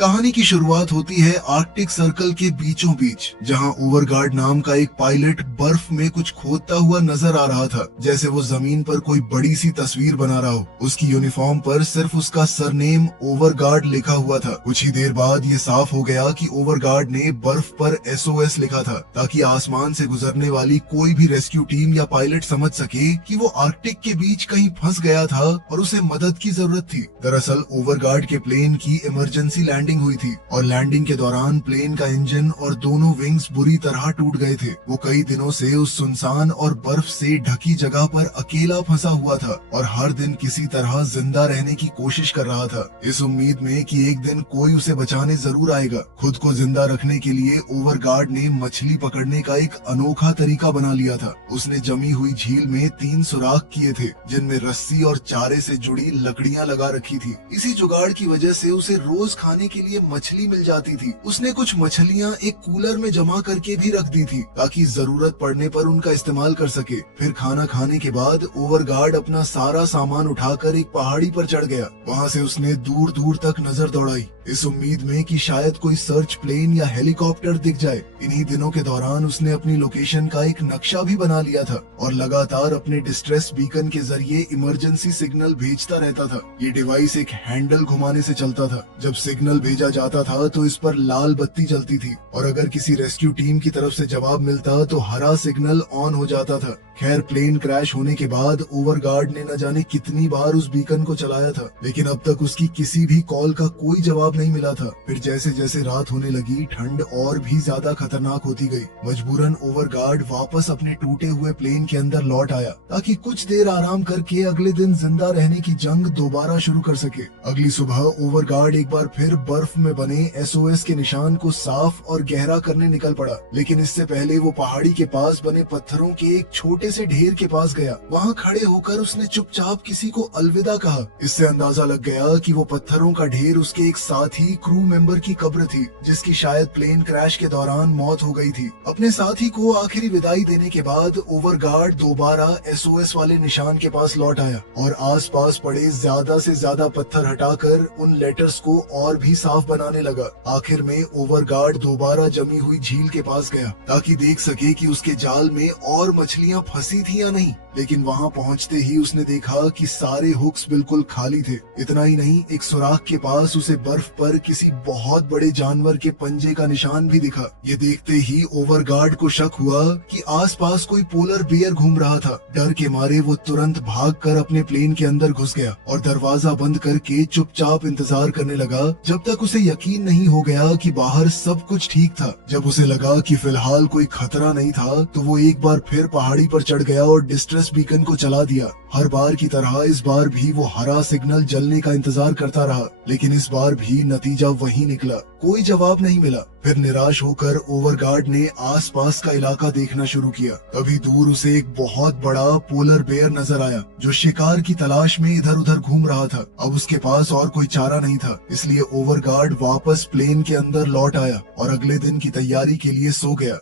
कहानी की शुरुआत होती है आर्कटिक सर्कल के बीचों बीच, जहां ओवरगार्ड नाम का एक पायलट बर्फ में कुछ खोदता हुआ नजर आ रहा था, जैसे वो जमीन पर कोई बड़ी सी तस्वीर बना रहा हो। उसकी यूनिफॉर्म पर सिर्फ उसका सरनेम ओवरगार्ड लिखा हुआ था। कुछ ही देर बाद ये साफ हो गया कि ओवरगार्ड ने बर्फ पर SOS लिखा था, ताकि आसमान से गुजरने वाली कोई भी रेस्क्यू टीम या पायलट समझ सके कि वो आर्कटिक के बीच कहीं फंस गया था और उसे मदद की जरूरत थी। दरअसल ओवरगार्ड के प्लेन की इमरजेंसी लैंडिंग हुई थी और लैंडिंग के दौरान प्लेन का इंजन और दोनों विंग्स बुरी तरह टूट गए थे। वो कई दिनों से उस सुनसान और बर्फ से ढकी जगह पर अकेला फंसा हुआ था और हर दिन किसी तरह जिंदा रहने की कोशिश कर रहा था, इस उम्मीद में कि एक दिन कोई उसे बचाने जरूर आएगा। खुद को जिंदा रखने के लिए ओवरगार्ड ने मछली पकड़ने का एक अनोखा तरीका बना लिया था। उसने जमी हुई झील में 3 सुराख किए थे, जिनमें रस्सी और चारे से जुड़ी लकड़ियां लगा रखी थी। इसी जुगाड़ की वजह से उसे रोज खाने के लिए मछली मिल जाती थी। उसने कुछ मछलियां एक कूलर में जमा करके भी रख दी थी, ताकि जरूरत पड़ने पर उनका इस्तेमाल कर सके। फिर खाना खाने के बाद ओवरगार्ड अपना सारा सामान उठाकर एक पहाड़ी पर चढ़ गया। वहाँ से उसने दूर दूर तक नजर दौड़ाई, इस उम्मीद में कि शायद कोई सर्च प्लेन या हेलीकॉप्टर दिख जाए। इन्हीं दिनों के दौरान उसने अपनी लोकेशन का एक नक्शा भी बना लिया था और लगातार अपने डिस्ट्रेस बीकन के जरिए इमरजेंसी सिग्नल भेजता रहता था। ये डिवाइस एक हैंडल घुमाने से चलता था। जब सिग्नल भेजा जाता था तो इस पर लाल बत्ती जलती थी और अगर किसी रेस्क्यू टीम की तरफ से जवाब मिलता तो हरा सिग्नल ऑन हो जाता था। खैर, प्लेन क्रैश होने के बाद ओवरगार्ड ने न जाने कितनी बार उस बीकन को चलाया था, लेकिन अब तक उसकी किसी भी कॉल का कोई जवाब नहीं मिला था। फिर जैसे जैसे रात होने लगी, ठंड और भी ज्यादा खतरनाक होती गई। मजबूरन ओवरगार्ड वापस अपने टूटे हुए प्लेन के अंदर लौट आया, ताकि कुछ देर आराम करके अगले दिन जिंदा रहने की जंग दोबारा शुरू कर सके। अगली सुबह ओवरगार्ड एक बार फिर बर्फ में बने SOS के निशान को साफ और गहरा करने निकल पड़ा, लेकिन इससे पहले वो पहाड़ी के पास बने पत्थरों के एक छोटे से ढेर के पास गया। वहाँ खड़े होकर उसने चुपचाप किसी को अलविदा कहा। इससे अंदाजा लग गया कि वो पत्थरों का ढेर उसके एक साथी क्रू मेंबर की कब्र थी, जिसकी शायद प्लेन क्रैश के दौरान मौत हो गई थी। अपने साथी को आखिरी विदाई देने के बाद ओवरगार्ड दोबारा SOS वाले निशान के पास लौट आया और आसपास पड़े ज्यादा से ज्यादा पत्थर हटाकर उन लेटर्स को और भी साफ बनाने लगा। आखिर में ओवरगार्ड दोबारा जमी हुई झील के पास गया, ताकि देख सके कि उसके जाल में और मछलियां फंसी थी या नहीं। लेकिन वहां पहुंचते ही उसने देखा कि सारे हुक्स बिल्कुल खाली थे। इतना ही नहीं, एक सुराख के पास उसे बर्फ पर किसी बहुत बड़े जानवर के पंजे का निशान भी दिखा। ये देखते ही ओवरगार्ड को शक हुआ कि आसपास कोई पोलर बियर घूम रहा था। डर के मारे वो तुरंत भागकर अपने प्लेन के अंदर घुस गया और दरवाजा बंद करके चुपचाप इंतजार करने लगा, जब तक उसे यकीन नहीं हो गया कि बाहर सब कुछ ठीक था। जब उसे लगा कि फिलहाल कोई खतरा नहीं था, तो वो एक बार फिर पहाड़ी पर चढ़ गया और डिस्ट्रेस बीकन को चला दिया। हर बार की तरह इस बार भी वो हरा सिग्नल जलने का इंतजार करता रहा, लेकिन इस बार भी नतीजा वही निकला, कोई जवाब नहीं मिला। फिर निराश होकर ओवरगार्ड ने आसपास का इलाका देखना शुरू किया। तभी दूर उसे एक बहुत बड़ा पोलर बेयर नजर आया, जो शिकार की तलाश में इधर उधर घूम रहा था। अब उसके पास और कोई चारा नहीं था, इसलिए ओवरगार्ड वापस प्लेन के अंदर लौट आया और अगले दिन की तैयारी के लिए सो गया।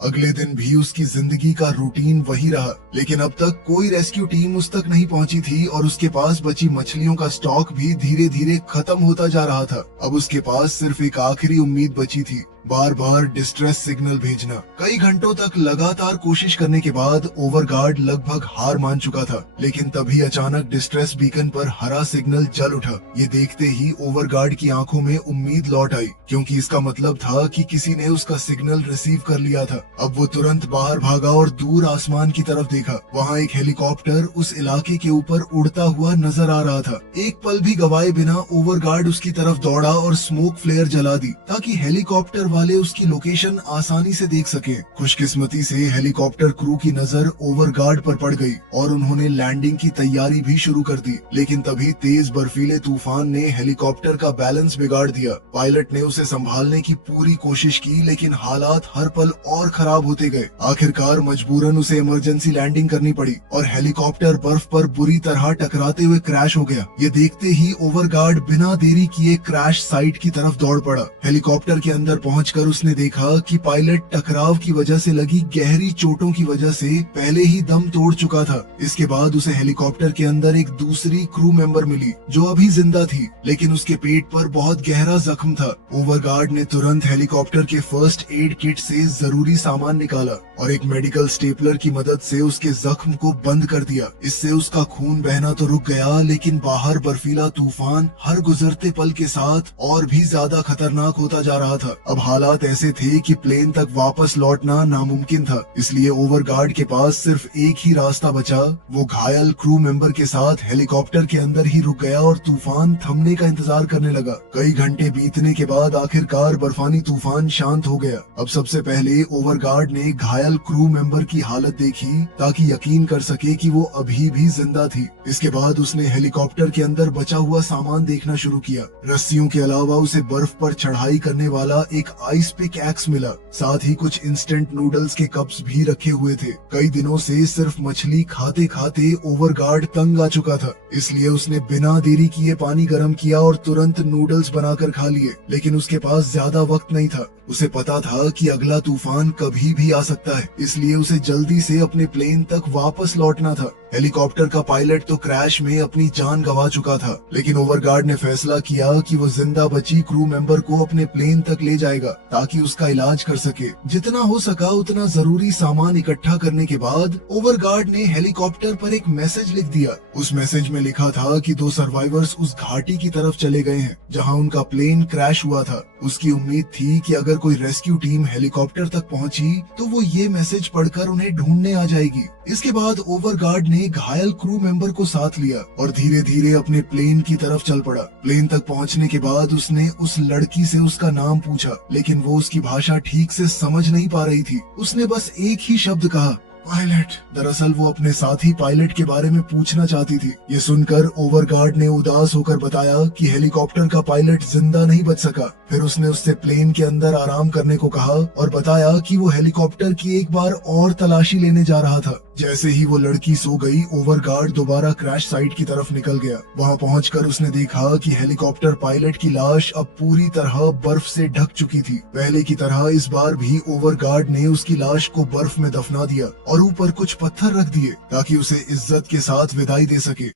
अगले दिन भी उसकी जिंदगी का रूटीन वही रहा, लेकिन अब तक कोई रेस्क्यू टीम उस तक नहीं पहुंची थी और उसके पास बची मछलियों का स्टॉक भी धीरे धीरे खत्म होता जा रहा था। अब उसके पास सिर्फ एक आखिरी उम्मीद बची थी, बार बार डिस्ट्रेस सिग्नल भेजना। कई घंटों तक लगातार कोशिश करने के बाद ओवरगार्ड लगभग हार मान चुका था, लेकिन तभी अचानक डिस्ट्रेस बीकन पर हरा सिग्नल जल उठा। ये देखते ही ओवरगार्ड की आंखों में उम्मीद लौट आई, क्योंकि इसका मतलब था कि किसी ने उसका सिग्नल रिसीव कर लिया था। अब वो तुरंत बाहर भागा और दूर आसमान की तरफ देखा। वहाँ एक हेलीकॉप्टर उस इलाके के ऊपर उड़ता हुआ नजर आ रहा था। एक पल भी गवाए बिना ओवरगार्ड उसकी तरफ दौड़ा और स्मोक फ्लेयर जला दी, ताकि हेलीकॉप्टर वाले उसकी लोकेशन आसानी से देख सके। खुशकिस्मती से हेलीकॉप्टर क्रू की नजर ओवरगार्ड पर पड़ गई और उन्होंने लैंडिंग की तैयारी भी शुरू कर दी। लेकिन तभी तेज बर्फीले तूफान ने हेलीकॉप्टर का बैलेंस बिगाड़ दिया। पायलट ने उसे संभालने की पूरी कोशिश की, लेकिन हालात हर पल और खराब होते गए। आखिरकार मजबूरन उसे इमरजेंसी लैंडिंग करनी पड़ी और हेलीकॉप्टर बर्फ पर बुरी तरह टकराते हुए क्रैश हो गया। ये देखते ही ओवरगार्ड बिना देरी किए क्रैश साइट की तरफ दौड़ पड़ा। हेलीकॉप्टर के अंदर पहुंच पहुंचकर उसने देखा कि पायलट टकराव की वजह से लगी गहरी चोटों की वजह से पहले ही दम तोड़ चुका था। इसके बाद उसे हेलीकॉप्टर के अंदर एक दूसरी क्रू मेंबर मिली जो अभी जिंदा थी, लेकिन उसके पेट पर बहुत गहरा जख्म था। ओवरगार्ड ने तुरंत हेलीकॉप्टर के फर्स्ट एड किट से जरूरी सामान निकाला और एक मेडिकल स्टेपलर की मदद से उसके जख्म को बंद कर दिया। इससे उसका खून बहना तो रुक गया, लेकिन बाहर बर्फीला तूफान हर गुजरते पल के साथ और भी ज्यादा खतरनाक होता जा रहा था। अब हालात ऐसे थे कि प्लेन तक वापस लौटना नामुमकिन था, इसलिए ओवरगार्ड के पास सिर्फ एक ही रास्ता बचा। वो घायल क्रू मेंबर के साथ हेलीकॉप्टर के अंदर ही रुक गया और तूफान थमने का इंतजार करने लगा। कई घंटे बीतने के बाद आखिरकार बर्फानी तूफान शांत हो गया। अब सबसे पहले ओवरगार्ड ने घायल क्रू मेंबर की हालत देखी ताकि यकीन कर सके कि वो अभी भी जिंदा थी। इसके बाद उसने हेलीकॉप्टर के अंदर बचा हुआ सामान देखना शुरू किया। रस्सियों के अलावा उसे बर्फ पर चढ़ाई करने वाला एक आइस पिक एक्स मिला। साथ ही कुछ इंस्टेंट नूडल्स के कप्स भी रखे हुए थे। कई दिनों से सिर्फ मछली खाते खाते ओवरगार्ड तंग आ चुका था, इसलिए उसने बिना देरी किए पानी गर्म किया और तुरंत नूडल्स बनाकर खा लिए। लेकिन उसके पास ज्यादा वक्त नहीं था। उसे पता था कि अगला तूफान कभी भी आ सकता है, इसलिए उसे जल्दी से अपने प्लेन तक वापस लौटना था। हेलीकॉप्टर का पायलट तो क्रैश में अपनी जान गंवा चुका था, लेकिन ओवरगार्ड ने फैसला किया कि वो जिंदा बची क्रू मेंबर को अपने प्लेन तक ले जाएगा ताकि उसका इलाज कर सके। जितना हो सका उतना जरूरी सामान इकट्ठा करने के बाद ओवरगार्ड ने हेलीकॉप्टर पर एक मैसेज लिख दिया। उस मैसेज में लिखा था कि 2 सर्वाइवर्स उस घाटी की तरफ चले गए हैं जहां उनका प्लेन क्रैश हुआ था। उसकी उम्मीद थी कि अगर कोई रेस्क्यू टीम हेलीकॉप्टर तक पहुंची तो वो ये मैसेज पढ़कर उन्हें ढूंढने आ जाएगी। इसके बाद ओवरगार्ड ने घायल क्रू मेंबर को साथ लिया और धीरे धीरे अपने प्लेन की तरफ चल पड़ा। प्लेन तक पहुंचने के बाद उसने उस लड़की से उसका नाम पूछा, लेकिन वो उसकी भाषा ठीक से समझ नहीं पा रही थी। उसने बस एक ही शब्द कहा, पायलट। दरअसल वो अपने साथी पायलट के बारे में पूछना चाहती थी। ये सुनकर ओवरगार्ड ने उदास होकर बताया कि हेलीकॉप्टर का पायलट जिंदा नहीं बच सका। फिर उसने उससे प्लेन के अंदर आराम करने को कहा और बताया कि वो हेलीकॉप्टर की एक बार और तलाशी लेने जा रहा था। जैसे ही वो लड़की सो गई, ओवरगार्ड दोबारा क्रैश साइट की तरफ निकल गया। वहाँ पहुंचकर उसने देखा कि हेलीकॉप्टर पायलट की लाश अब पूरी तरह बर्फ से ढक चुकी थी। पहले की तरह इस बार भी ओवरगार्ड ने उसकी लाश को बर्फ में दफना दिया और ऊपर कुछ पत्थर रख दिए ताकि उसे इज्जत के साथ विदाई दे सके।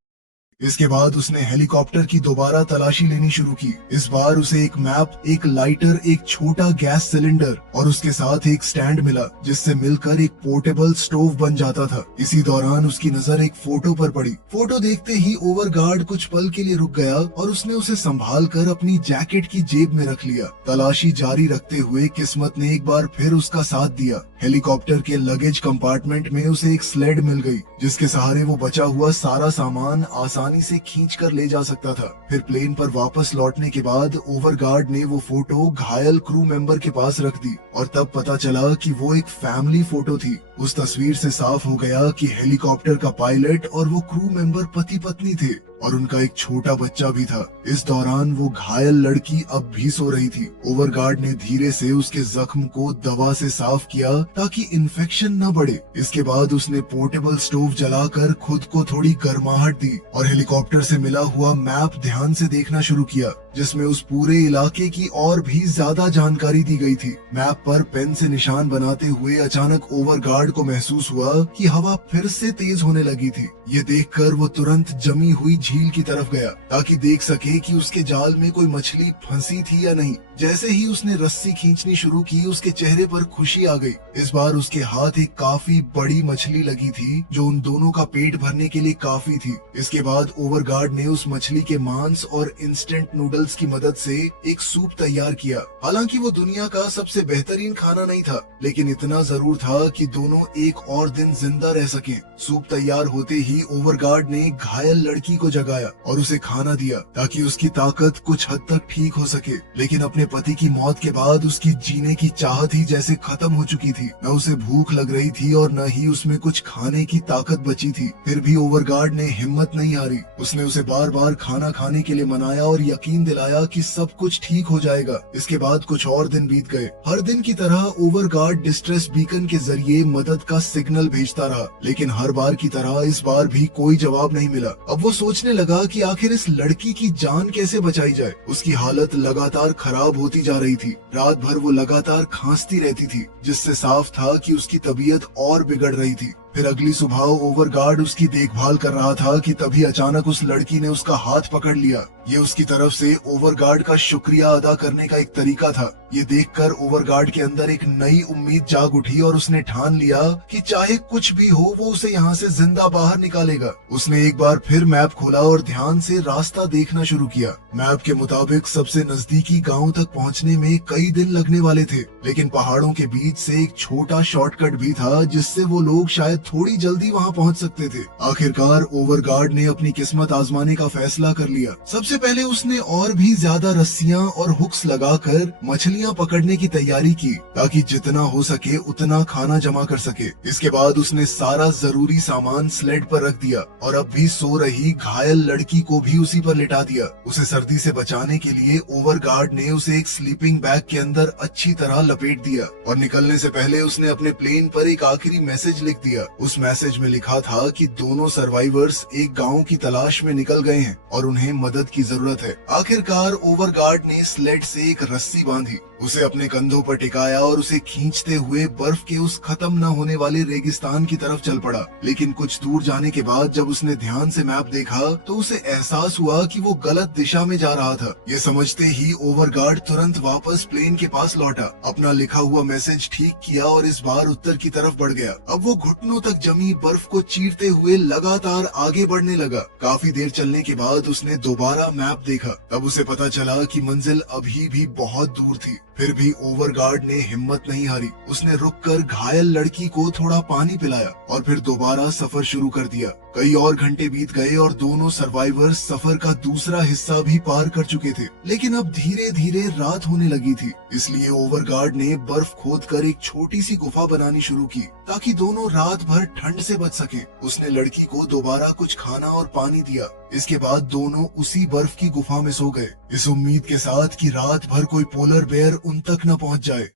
इसके बाद उसने हेलीकॉप्टर की दोबारा तलाशी लेनी शुरू की। इस बार उसे एक मैप, एक लाइटर, एक छोटा गैस सिलेंडर और उसके साथ एक स्टैंड मिला जिससे मिलकर एक पोर्टेबल स्टोव बन जाता था। इसी दौरान उसकी नजर एक फोटो पर पड़ी। फोटो देखते ही ओवरगार्ड कुछ पल के लिए रुक गया और उसने उसे संभाल कर अपनी जैकेट की जेब में रख लिया। तलाशी जारी रखते हुए किस्मत ने एक बार फिर उसका साथ दिया। हेलीकॉप्टर के लगेज कंपार्टमेंट में उसे एक स्लेड मिल गई जिसके सहारे वो बचा हुआ सारा सामान आसानी से खींच कर ले जा सकता था। फिर प्लेन पर वापस लौटने के बाद ओवरगार्ड ने वो फोटो घायल क्रू मेंबर के पास रख दी और तब पता चला कि वो एक फैमिली फोटो थी। उस तस्वीर से साफ हो गया कि हेलीकॉप्टर का पायलट और वो क्रू मेंबर पति पत्नी थे और उनका एक छोटा बच्चा भी था। इस दौरान वो घायल लड़की अब भी सो रही थी। ओवरगार्ड ने धीरे से उसके जख्म को दवा से साफ किया ताकि इन्फेक्शन न बढ़े। इसके बाद उसने पोर्टेबल स्टोव जलाकर खुद को थोड़ी गर्माहट दी और हेलीकॉप्टर से मिला हुआ मैप ध्यान से देखना शुरू किया जिसमें उस पूरे इलाके की और भी ज्यादा जानकारी दी गई थी। मैप पर पेन से निशान बनाते हुए अचानक ओवरगार्ड को महसूस हुआ कि हवा फिर से तेज होने लगी थी। ये देखकर वो तुरंत जमी हुई झील की तरफ गया ताकि देख सके कि उसके जाल में कोई मछली फंसी थी या नहीं। जैसे ही उसने रस्सी खींचनी शुरू की, उसके चेहरे पर खुशी आ गई। इस बार उसके हाथ एक काफी बड़ी मछली लगी थी जो उन दोनों का पेट भरने के लिए काफी थी। इसके बाद ओवरगार्ड ने उस मछली के मांस और इंस्टेंट नूडल्स की मदद से एक सूप तैयार किया। हालांकि वो दुनिया का सबसे बेहतरीन खाना नहीं था, लेकिन इतना जरूर था कि दोनों एक और दिन जिंदा रह सकें। सूप तैयार होते ही ओवरगार्ड ने घायल लड़की को जगाया और उसे खाना दिया ताकि उसकी ताकत कुछ हद तक ठीक हो सके। लेकिन अपने पति की मौत के बाद उसकी जीने की चाहत ही जैसे खत्म हो चुकी थी। न उसे भूख लग रही थी और न ही उसमें कुछ खाने की ताकत बची थी। फिर भी ओवरगार्ड ने हिम्मत नहीं हारी। उसने उसे बार बार खाना खाने के लिए मनाया और यकीन दिलाया कि सब कुछ ठीक हो जाएगा। इसके बाद कुछ और दिन बीत गए। हर दिन की तरह ओवरगार्ड डिस्ट्रेस बीकन के जरिए मदद मदद का सिग्नल भेजता रहा, लेकिन हर बार की तरह इस बार भी कोई जवाब नहीं मिला। अब वो सोचने लगा कि आखिर इस लड़की की जान कैसे बचाई जाए। उसकी हालत लगातार खराब होती जा रही थी। रात भर वो लगातार खांसती रहती थी, जिससे साफ था कि उसकी तबीयत और बिगड़ रही थी। फिर अगली सुबह ओवरगार्ड उसकी देखभाल कर रहा था कि तभी अचानक उस लड़की ने उसका हाथ पकड़ लिया। ये उसकी तरफ से ओवरगार्ड का शुक्रिया अदा करने का एक तरीका था। ये देखकर ओवरगार्ड के अंदर एक नई उम्मीद जाग उठी और उसने ठान लिया कि चाहे कुछ भी हो वो उसे यहाँ से जिंदा बाहर निकालेगा। उसने एक बार फिर मैप खोला और ध्यान से रास्ता देखना शुरू किया। मैप के मुताबिक सबसे नजदीकी गांव तक पहुंचने में कई दिन लगने वाले थे, लेकिन पहाड़ों के बीच से एक छोटा शॉर्टकट भी था जिससे वो लोग शायद थोड़ी जल्दी वहां पहुंच सकते थे। आखिरकार ओवरगार्ड ने अपनी किस्मत आजमाने का फैसला कर लिया। सबसे पहले उसने और भी ज्यादा रस्सियां और हुक्स लगाकर मछलियां पकड़ने की तैयारी की, ताकि जितना हो सके उतना खाना जमा कर सके। इसके बाद उसने सारा जरूरी सामान स्लेड पर रख दिया और अब भी सो रही घायल लड़की को भी उसी पर लिटा दिया। उसे सर्दी से बचाने के लिए ओवरगार्ड ने उसे एक स्लीपिंग बैग के अंदर अच्छी तरह लपेट दिया और निकलने से पहले उसने अपने प्लेन पर एक आखिरी मैसेज लिख दिया। उस मैसेज में लिखा था कि दोनों सर्वाइवर्स एक गांव की तलाश में निकल गए हैं और उन्हें मदद की जरूरत है। आखिरकार ओवरगार्ड ने स्लेड से एक रस्सी बांधी, उसे अपने कंधों पर टिकाया और उसे खींचते हुए बर्फ के उस खत्म न होने वाले रेगिस्तान की तरफ चल पड़ा। लेकिन कुछ दूर जाने के बाद जब उसने ध्यान से मैप देखा तो उसे एहसास हुआ कि वो गलत दिशा में जा रहा था। ये समझते ही ओवरगार्ड तुरंत वापस प्लेन के पास लौटा, अपना लिखा हुआ मैसेज ठीक किया और इस बार उत्तर की तरफ बढ़ गया। अब वो घुटनों तक जमी बर्फ को चीरते हुए लगातार आगे बढ़ने लगा। काफी देर चलने के बाद उसने दोबारा मैप देखा। तब उसे पता चला कि मंजिल अभी भी बहुत दूर थी। फिर भी ओवरगार्ड ने हिम्मत नहीं हारी। उसने रुककर घायल लड़की को थोड़ा पानी पिलाया और फिर दोबारा सफर शुरू कर दिया। कई और घंटे बीत गए और दोनों सर्वाइवर्स सफर का दूसरा हिस्सा भी पार कर चुके थे, लेकिन अब धीरे धीरे रात होने लगी थी। इसलिए ओवरगार्ड ने बर्फ खोदकर एक छोटी सी गुफा बनानी शुरू की, ताकि दोनों रात भर ठंड से बच सकें। उसने लड़की को दोबारा कुछ खाना और पानी दिया। इसके बाद दोनों उसी बर्फ की गुफा में सो गए, इस उम्मीद के साथ कि रात भर कोई पोलर बेयर उन तक न पहुंच जाए।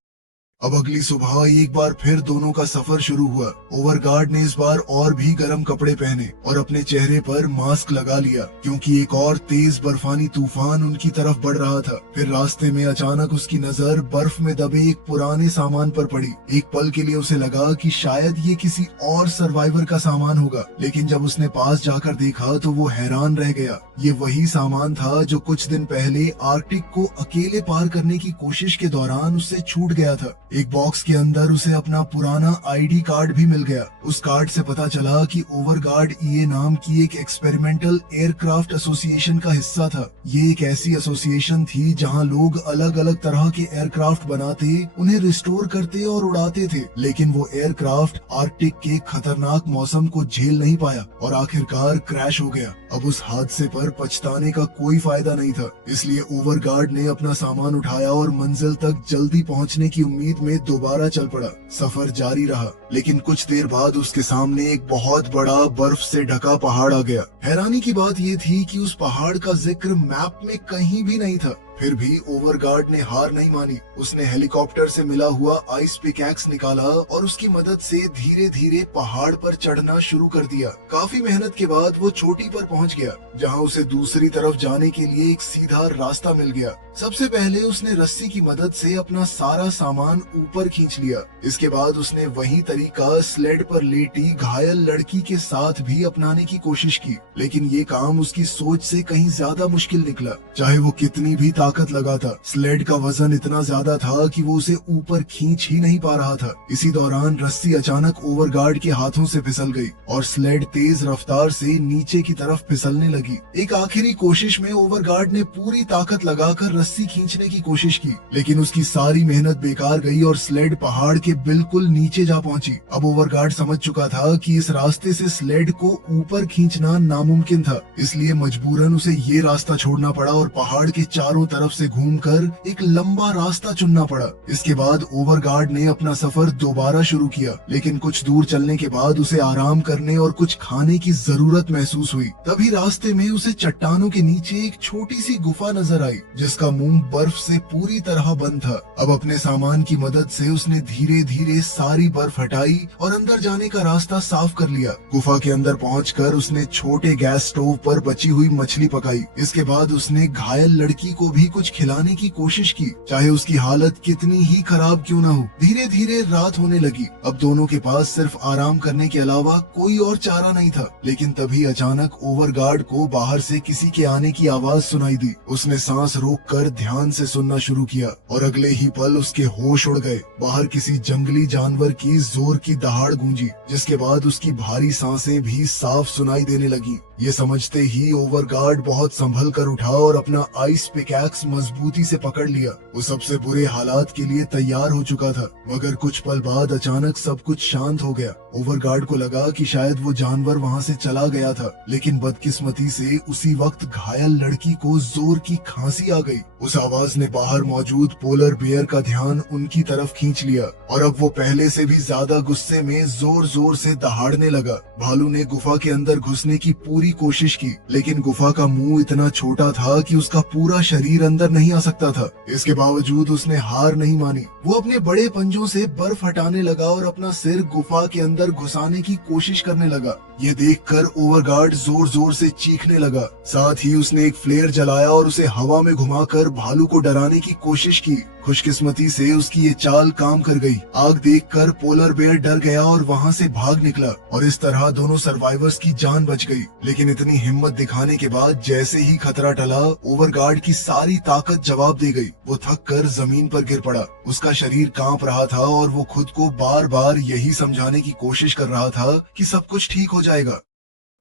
अब अगली सुबह एक बार फिर दोनों का सफर शुरू हुआ। ओवरगार्ड ने इस बार और भी गर्म कपड़े पहने और अपने चेहरे पर मास्क लगा लिया, क्योंकि एक और तेज बर्फानी तूफान उनकी तरफ बढ़ रहा था। फिर रास्ते में अचानक उसकी नजर बर्फ में दबे एक पुराने सामान पर पड़ी। एक पल के लिए उसे लगा कि शायद ये किसी और सर्वाइवर का सामान होगा, लेकिन जब उसने पास जाकर देखा तो वो हैरान रह गया। ये वही सामान था जो कुछ दिन पहले आर्कटिक को अकेले पार करने की कोशिश के दौरान उससे छूट गया था। एक बॉक्स के अंदर उसे अपना पुराना आईडी कार्ड भी मिल गया। उस कार्ड से पता चला कि ओवरगार्ड ईए नाम की एक एक्सपेरिमेंटल एयरक्राफ्ट एसोसिएशन का हिस्सा था। ये एक ऐसी एसोसिएशन थी जहां लोग अलग अलग तरह के एयरक्राफ्ट बनाते, उन्हें रिस्टोर करते और उड़ाते थे, लेकिन वो एयरक्राफ्ट आर्कटिक के खतरनाक मौसम को झेल नहीं पाया और आखिरकार क्रैश हो गया। अब उस हादसे पर पछताने का कोई फायदा नहीं था, इसलिए ओवरगार्ड ने अपना सामान उठाया और मंजिल तक जल्दी पहुंचने की उम्मीद में दोबारा चल पड़ा। सफर जारी रहा, लेकिन कुछ देर बाद उसके सामने एक बहुत बड़ा बर्फ से ढका पहाड़ आ गया। हैरानी की बात ये थी कि उस पहाड़ का जिक्र मैप में कहीं भी नहीं था। फिर भी ओवरगार्ड ने हार नहीं मानी। उसने हेलीकॉप्टर से मिला हुआ आइस पिकैक्स निकाला और उसकी मदद से धीरे धीरे पहाड़ पर चढ़ना शुरू कर दिया। काफी मेहनत के बाद वो चोटी पर पहुंच गया, जहां उसे दूसरी तरफ जाने के लिए एक सीधा रास्ता मिल गया। सबसे पहले उसने रस्सी की मदद से अपना सारा सामान ऊपर खींच लिया। इसके बाद उसने वही तरीका स्लेड पर लेटी घायल लड़की के साथ भी अपनाने की कोशिश की, लेकिन ये काम उसकी सोच से कहीं ज्यादा मुश्किल निकला। चाहे वो कितनी भी ताकत लगाता, स्लेड का वजन इतना ज्यादा था कि वो उसे ऊपर खींच ही नहीं पा रहा था। इसी दौरान रस्सी अचानक ओवरगार्ड के हाथों से फिसल गई और स्लेड तेज रफ्तार से नीचे की तरफ फिसलने लगी। एक आखिरी कोशिश में ओवरगार्ड ने पूरी ताकत लगाकर रस्सी खींचने की कोशिश की, लेकिन उसकी सारी मेहनत बेकार गई और स्लेड पहाड़ के बिल्कुल नीचे जा पहुंची। अब ओवरगार्ड समझ चुका था कि इस रास्ते से स्लेड को ऊपर खींचना नामुमकिन था, इसलिए मजबूरन उसे ये रास्ता छोड़ना पड़ा और पहाड़ के चारों तरफ से घूमकर एक लंबा रास्ता चुनना पड़ा। इसके बाद ओवरगार्ड ने अपना सफर दोबारा शुरू किया, लेकिन कुछ दूर चलने के बाद उसे आराम करने और कुछ खाने की जरूरत महसूस हुई। तभी रास्ते में उसे चट्टानों के नीचे एक छोटी सी गुफा नजर आई, जिसका मुंह बर्फ से पूरी तरह बंद था। अब अपने सामान की मदद से उसने धीरे धीरे सारी बर्फ हटाई और अंदर जाने का रास्ता साफ कर लिया। गुफा के अंदर पहुंचकर उसने छोटे गैस स्टोव पर बची हुई मछली पकाई। इसके बाद उसने घायल लड़की को भी कुछ खिलाने की कोशिश की, चाहे उसकी हालत कितनी ही खराब क्यों न हो। धीरे धीरे रात होने लगी। अब दोनों के पास सिर्फ आराम करने के अलावा कोई और चारा नहीं था। लेकिन तभी अचानक ओवरगार्ड को बाहर से किसी के आने की आवाज सुनाई दी। उसने सांस रोककर ध्यान से सुनना शुरू किया और अगले ही पल उसके होश उड़ गए। बाहर किसी जंगली जानवर की जोर की दहाड़ गूंजी, जिसके बाद उसकी भारी सांसें भी साफ सुनाई देने लगी। ये समझते ही ओवरगार्ड बहुत संभल कर उठा और अपना आइस पिकैक्स मजबूती से पकड़ लिया। वो सबसे बुरे हालात के लिए तैयार हो चुका था, मगर कुछ पल बाद अचानक सब कुछ शांत हो गया। ओवरगार्ड को लगा कि शायद वो जानवर वहाँ से चला गया था, लेकिन बदकिस्मती से उसी वक्त घायल लड़की को जोर की खांसी आ गई। उस आवाज ने बाहर मौजूद पोलर बियर का ध्यान उनकी तरफ खींच लिया और अब वो पहले से भी ज्यादा गुस्से में जोर जोर से दहाड़ने लगा। भालू ने गुफा के अंदर घुसने की पूरी कोशिश की, लेकिन गुफा का मुंह इतना छोटा था कि उसका पूरा शरीर अंदर नहीं आ सकता था। इसके बावजूद उसने हार नहीं मानी। वो अपने बड़े पंजों से बर्फ हटाने लगा और अपना सिर गुफा के अंदर घुसाने की कोशिश करने लगा। ये देखकर ओवरगार्ड जोर जोर से चीखने लगा। साथ ही उसने एक फ्लेयर जलाया और उसे हवा में घुमाकर भालू को डराने की कोशिश की। खुशकिस्मती से उसकी ये चाल काम कर गई। आग देखकर पोलर बेयर डर गया और वहाँ से भाग निकला और इस तरह दोनों सर्वाइवर्स की जान बच गई। लेकिन इतनी हिम्मत दिखाने के बाद जैसे ही खतरा टला, ओवरगार्ड की सारी ताकत जवाब दे गई। वो थक कर जमीन पर गिर पड़ा। उसका शरीर कांप रहा था और वो खुद को बार बार यही समझाने की कोशिश कर रहा था कि सब कुछ ठीक हो जाएगा।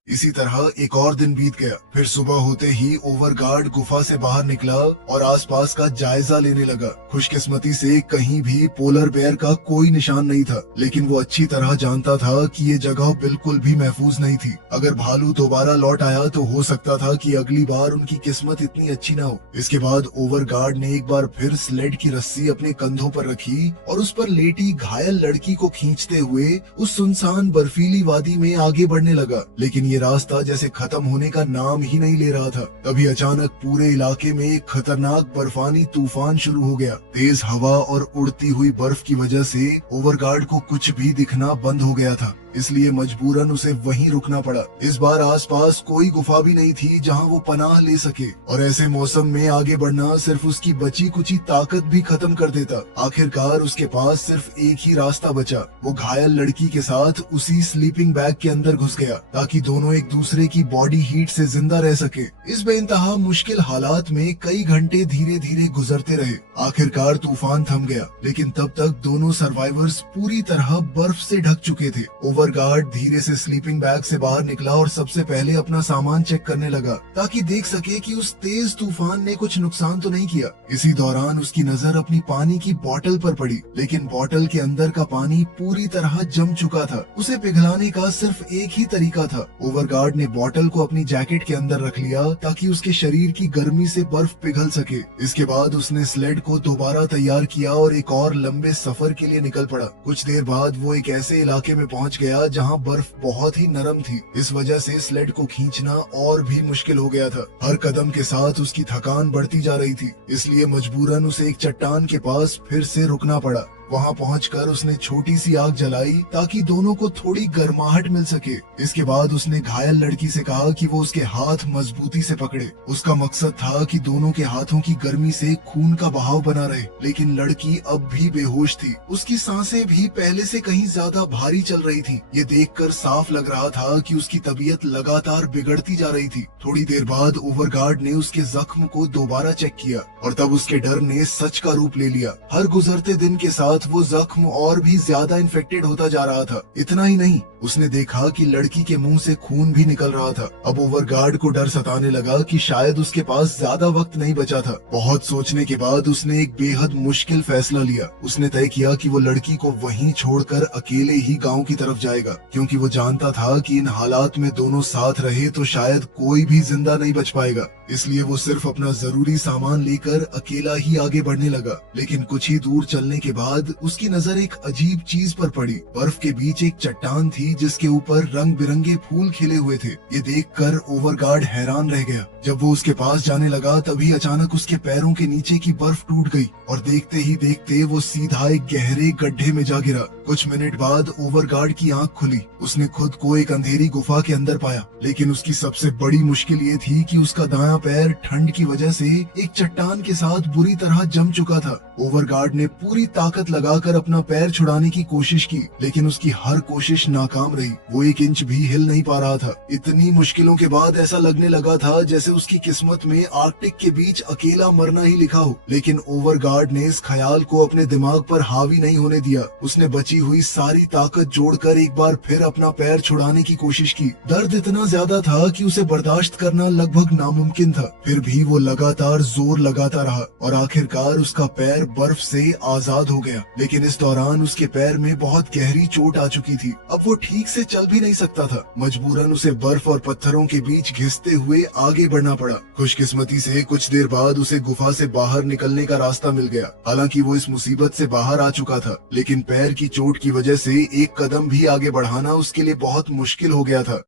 इसी तरह एक और दिन बीत गया। फिर सुबह होते ही ओवरगार्ड गुफा से बाहर निकला और आसपास का जायजा लेने लगा। खुशकिस्मती से कहीं भी पोलर बेयर का कोई निशान नहीं था, लेकिन वो अच्छी तरह जानता था कि ये जगह बिल्कुल भी महफूज नहीं थी। अगर भालू दोबारा लौट आया तो हो सकता था कि अगली बार उनकी किस्मत इतनी अच्छी ना हो। इसके बाद ओवरगार्ड ने एक बार फिर स्लेड की रस्सी अपने कंधों पर रखी और उस पर लेटी घायल लड़की को खींचते हुए उस सुनसान बर्फीली वादी में आगे बढ़ने लगा। लेकिन ये रास्ता जैसे खत्म होने का नाम ही नहीं ले रहा था। तभी अचानक पूरे इलाके में एक खतरनाक बर्फानी तूफान शुरू हो गया। तेज हवा और उड़ती हुई बर्फ की वजह से ओवरगार्ड को कुछ भी दिखना बंद हो गया था, इसलिए मजबूरन उसे वहीं रुकना पड़ा। इस बार आसपास कोई गुफा भी नहीं थी जहां वो पनाह ले सके और ऐसे मौसम में आगे बढ़ना सिर्फ उसकी बची कुची ताकत भी खत्म कर देता। आखिरकार उसके पास सिर्फ एक ही रास्ता बचा। वो घायल लड़की के साथ उसी स्लीपिंग बैग के अंदर घुस गया ताकि दोनों एक दूसरे की बॉडी हीट से जिंदा रह सके। इस बेइंतहा मुश्किल हालात में कई घंटे धीरे धीरे गुजरते रहे। आखिरकार तूफान थम गया, लेकिन तब तक दोनों सर्वाइवर्स पूरी तरह बर्फ से ढक चुके थे। ओवरगार्ड धीरे से स्लीपिंग बैग से बाहर निकला और सबसे पहले अपना सामान चेक करने लगा ताकि देख सके कि उस तेज तूफान ने कुछ नुकसान तो नहीं किया। इसी दौरान उसकी नजर अपनी पानी की बोतल पर पड़ी, लेकिन बोतल के अंदर का पानी पूरी तरह जम चुका था। उसे पिघलाने का सिर्फ एक ही तरीका था। ओवरगार्ड ने बोतल को अपनी जैकेट के अंदर रख लिया ताकि उसके शरीर की गर्मी से बर्फ पिघल सके। इसके बाद उसने स्लेड को दोबारा तैयार किया और एक और लंबे सफर के लिए निकल पड़ा। कुछ देर बाद वो एक ऐसे इलाके में पहुंच गया जहां बर्फ बहुत ही नरम थी। इस वजह से स्लेड को खींचना और भी मुश्किल हो गया था। हर कदम के साथ उसकी थकान बढ़ती जा रही थी, इसलिए मजबूरन उसे एक चट्टान के पास फिर से रुकना पड़ा। वहां पहुंचकर उसने छोटी सी आग जलाई ताकि दोनों को थोड़ी गर्माहट मिल सके। इसके बाद उसने घायल लड़की से कहा कि वो उसके हाथ मजबूती से पकड़े। उसका मकसद था कि दोनों के हाथों की गर्मी से खून का बहाव बना रहे, लेकिन लड़की अब भी बेहोश थी। उसकी सांसें भी पहले से कहीं ज्यादा भारी चल रही थी। ये देखकर साफ लग रहा था कि उसकी तबीयत लगातार बिगड़ती जा रही थी। थोड़ी देर बाद ओवरगार्ड ने उसके जख्म को दोबारा चेक किया और तब उसके डर ने सच का रूप ले लिया। हर गुजरते दिन के साथ वो जख्म और भी ज्यादा इन्फेक्टेड होता जा रहा था। इतना ही नहीं, उसने देखा कि लड़की के मुंह से खून भी निकल रहा था। अब ओवरगार्ड को डर सताने लगा कि शायद उसके पास ज्यादा वक्त नहीं बचा था। बहुत सोचने के बाद उसने एक बेहद मुश्किल फैसला लिया। उसने तय किया कि वो लड़की को वहीं छोड़कर अकेले ही गांव की तरफ जाएगा, क्योंकि वो जानता था कि इन हालात में दोनों साथ रहे तो शायद कोई भी जिंदा नहीं बच पाएगा। इसलिए वो सिर्फ अपना जरूरी सामान लेकर अकेला ही आगे बढ़ने लगा। लेकिन कुछ ही दूर चलने के बाद उसकी नजर एक अजीब चीज पर पड़ी। बर्फ के बीच एक चट्टान थी जिसके ऊपर रंग बिरंगे फूल खिले हुए थे। ये देखकर ओवरगार्ड हैरान रह गया। जब वो उसके पास जाने लगा तभी अचानक उसके पैरों के नीचे की बर्फ टूट गई और देखते ही देखते वो सीधा एक गहरे गड्ढे में जा गिरा। कुछ मिनट बाद ओवरगार्ड की आंख खुली। उसने खुद को एक अंधेरी गुफा के अंदर पाया, लेकिन उसकी सबसे बड़ी मुश्किल ये थी कि उसका दायां पैर ठंड की वजह से एक चट्टान के साथ बुरी तरह जम चुका था। ओवरगार्ड ने पूरी ताकत लगाकर अपना पैर छुड़ाने की कोशिश की, लेकिन उसकी हर कोशिश नाकाम रही। वो एक इंच भी हिल नहीं पा रहा था। इतनी मुश्किलों के बाद ऐसा लगने लगा था जैसे उसकी किस्मत में आर्कटिक के बीच अकेला मरना ही लिखा हो। लेकिन ओवरगार्ड ने इस ख्याल को अपने दिमाग पर हावी नहीं होने दिया। उसने बची हुई सारी ताकत जोड़कर एक बार फिर अपना पैर छुड़ाने की कोशिश की। दर्द इतना ज्यादा था कि उसे बर्दाश्त करना लगभग नामुमकिन था। फिर भी वो लगातार जोर लगाता रहा और आखिरकार उसका पैर बर्फ से आजाद हो गया। लेकिन इस दौरान उसके पैर में बहुत गहरी चोट आ चुकी थी। अब वो ठीक से चल भी नहीं सकता था। मजबूरन उसे बर्फ और पत्थरों के बीच घिसते हुए आगे बढ़ना पड़ा। खुशकिस्मती से कुछ देर बाद उसे गुफा से बाहर निकलने का रास्ता मिल गया। हालांकि वो इस मुसीबत से बाहर आ चुका था, लेकिन पैर की चोट की वजह से एक कदम भी आगे बढ़ाना उसके लिए बहुत मुश्किल हो गया था।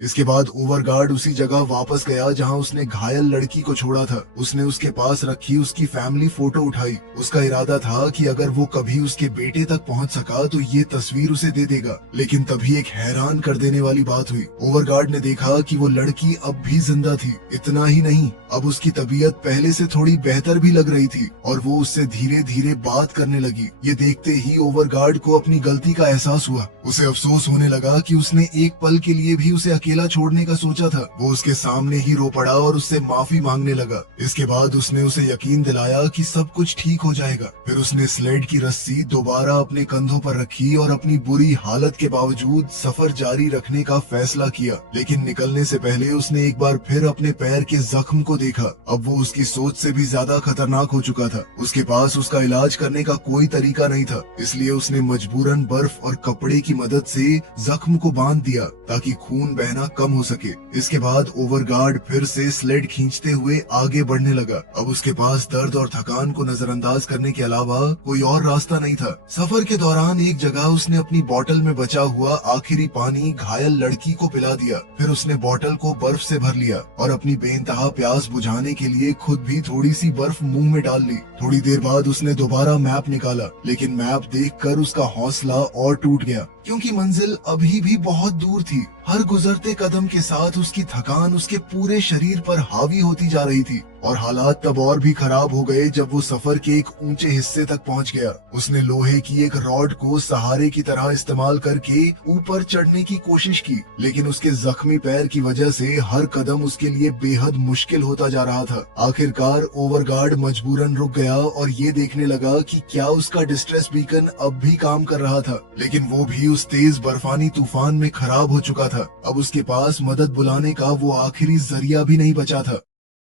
इसके बाद ओवरगार्ड उसी जगह वापस गया जहां उसने घायल लड़की को छोड़ा था। उसने उसके पास रखी उसकी फैमिली फोटो उठाई। उसका इरादा था कि अगर वो कभी उसके बेटे तक पहुंच सका तो ये तस्वीर उसे दे देगा। लेकिन तभी एक हैरान कर देने वाली बात हुई। ओवरगार्ड ने देखा कि वो लड़की अब भी जिंदा थी। इतना ही नहीं, अब उसकी तबीयत पहले से थोड़ी बेहतर भी लग रही थी और वो उससे धीरे धीरे बात करने लगी। ये देखते ही ओवरगार्ड को अपनी गलती का एहसास हुआ। उसे अफसोस होने लगा कि उसने एक पल के लिए भी उसे अकेला छोड़ने का सोचा था। वो उसके सामने ही रो पड़ा और उससे माफी मांगने लगा। इसके बाद उसने उसे यकीन दिलाया कि सब कुछ ठीक हो जाएगा। फिर उसने स्लेड की रस्सी दोबारा अपने कंधों पर रखी और अपनी बुरी हालत के बावजूद सफर जारी रखने का फैसला किया। लेकिन निकलने से पहले उसने एक बार फिर अपने पैर के जख्म को देखा। अब वो उसकी सोच से भी ज्यादा खतरनाक हो चुका था। उसके पास उसका इलाज करने का कोई तरीका नहीं था, इसलिए उसने मजबूरन बर्फ और कपड़े की मदद से जख्म को बांध दिया ताकि खून बहना कम हो सके। इसके बाद ओवरगार्ड फिर से स्लेड खींचते हुए आगे बढ़ने लगा। अब उसके पास दर्द और थकान को नजरअंदाज करने के अलावा कोई और रास्ता नहीं था। सफर के दौरान एक जगह उसने अपनी बोतल में बचा हुआ आखिरी पानी घायल लड़की को पिला दिया। फिर उसने बोतल को बर्फ से भर लिया और अपनी बेइंतहा प्यास बुझाने के लिए खुद भी थोड़ी सी बर्फ मुंह में डाल ली। थोड़ी देर बाद उसने दोबारा मैप निकाला, लेकिन मैप देखकर उसका हौसला और टूट गया, क्योंकि मंजिल अभी भी बहुत दूर थी। हर गुजरते कदम के साथ उसकी थकान उसके पूरे शरीर पर हावी होती जा रही थी और हालात तब और भी खराब हो गए जब वो सफर के एक ऊंचे हिस्से तक पहुंच गया। उसने लोहे की एक रॉड को सहारे की तरह इस्तेमाल करके ऊपर चढ़ने की कोशिश की, लेकिन उसके जख्मी पैर की वजह से हर कदम उसके लिए बेहद मुश्किल होता जा रहा था। आखिरकार ओवरगार्ड मजबूरन रुक गया और ये देखने लगा कि क्या उसका डिस्ट्रेस बीकन अब भी काम कर रहा था, लेकिन वो भी उस तेज बर्फानी तूफान में खराब हो चुका था। अब उसके पास मदद बुलाने का वो आखिरी जरिया भी नहीं बचा था।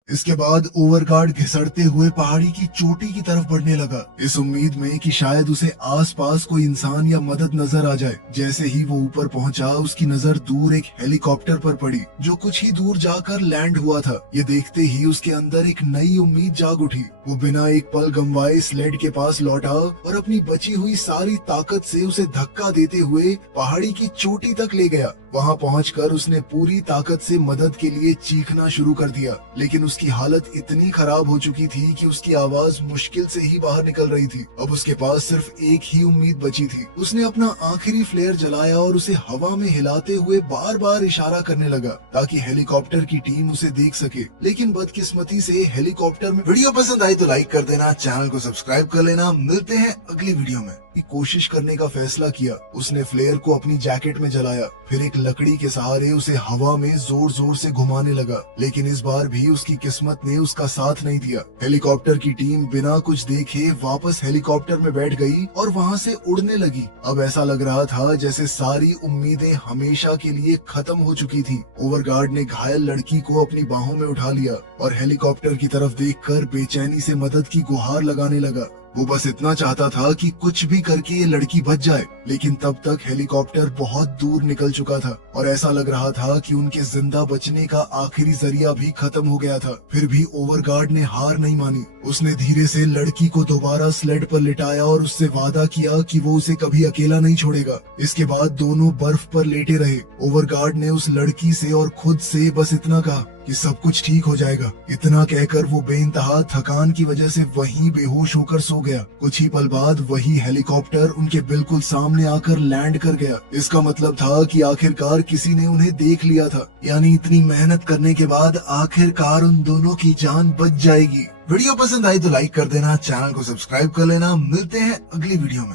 इसके बाद ओवरगार्ड घिसड़ते हुए पहाड़ी की चोटी की तरफ बढ़ने लगा, इस उम्मीद में कि शायद उसे आसपास कोई इंसान या मदद नजर आ जाए। जैसे ही वो ऊपर पहुंचा, उसकी नजर दूर एक हेलीकॉप्टर पर पड़ी जो कुछ ही दूर जाकर लैंड हुआ था। ये देखते ही उसके अंदर एक नई उम्मीद जाग उठी। वो बिना एक पल गंवाए स्लेड के पास लौटा और अपनी बची हुई सारी ताकत से उसे धक्का देते हुए पहाड़ी की चोटी तक ले गया। वहां पहुंचकर उसने पूरी ताकत से मदद के लिए चीखना शुरू कर दिया, लेकिन उसकी हालत इतनी खराब हो चुकी थी कि उसकी आवाज मुश्किल से ही बाहर निकल रही थी। अब उसके पास सिर्फ एक ही उम्मीद बची थी। उसने अपना आखिरी फ्लेयर जलाया और उसे हवा में हिलाते हुए बार बार इशारा करने लगा ताकि हेलीकॉप्टर की टीम उसे देख सके। लेकिन बदकिस्मती से हेलीकॉप्टर में वीडियो पसंद आई तो लाइक कर देना, चैनल को सब्सक्राइब कर लेना। मिलते हैं अगली वीडियो में। की कोशिश करने का फैसला किया। उसने फ्लेयर को अपनी जैकेट में जलाया, फिर एक लकड़ी के सहारे उसे हवा में जोर जोर से घुमाने लगा, लेकिन इस बार भी उसकी किस्मत ने उसका साथ नहीं दिया। हेलीकॉप्टर की टीम बिना कुछ देखे वापस हेलीकॉप्टर में बैठ गई और वहाँ से उड़ने लगी। अब ऐसा लग रहा था जैसे सारी उम्मीदें हमेशा के लिए खत्म हो चुकी थी। ओवरगार्ड ने घायल लड़की को अपनी बाहों में उठा लिया और हेलीकॉप्टर की तरफ देखकर बेचैनी से मदद की गुहार लगाने लगा। वो बस इतना चाहता था कि कुछ भी करके ये लड़की बच जाए, लेकिन तब तक हेलीकॉप्टर बहुत दूर निकल चुका था और ऐसा लग रहा था कि उनके जिंदा बचने का आखिरी जरिया भी खत्म हो गया था। फिर भी ओवरगार्ड ने हार नहीं मानी। उसने धीरे से लड़की को दोबारा स्लेड पर लिटाया और उससे वादा किया कि वो उसे कभी अकेला नहीं छोड़ेगा। इसके बाद दोनों बर्फ पर लेटे रहे। ओवरगार्ड ने उस लड़की से और खुद से बस इतना कहा कि सब कुछ ठीक हो जाएगा। इतना कहकर वो बेइंतहा थकान की वजह से वहीं बेहोश होकर सो गया। कुछ ही पल बाद वही हेलीकॉप्टर उनके बिल्कुल सामने आकर लैंड कर गया। इसका मतलब था कि आखिरकार किसी ने उन्हें देख लिया था, यानी इतनी मेहनत करने के बाद आखिरकार उन दोनों की जान बच जाएगी। वीडियो पसंद आई तो लाइक कर देना, चैनल को सब्सक्राइब कर लेना। मिलते हैं अगली वीडियो में।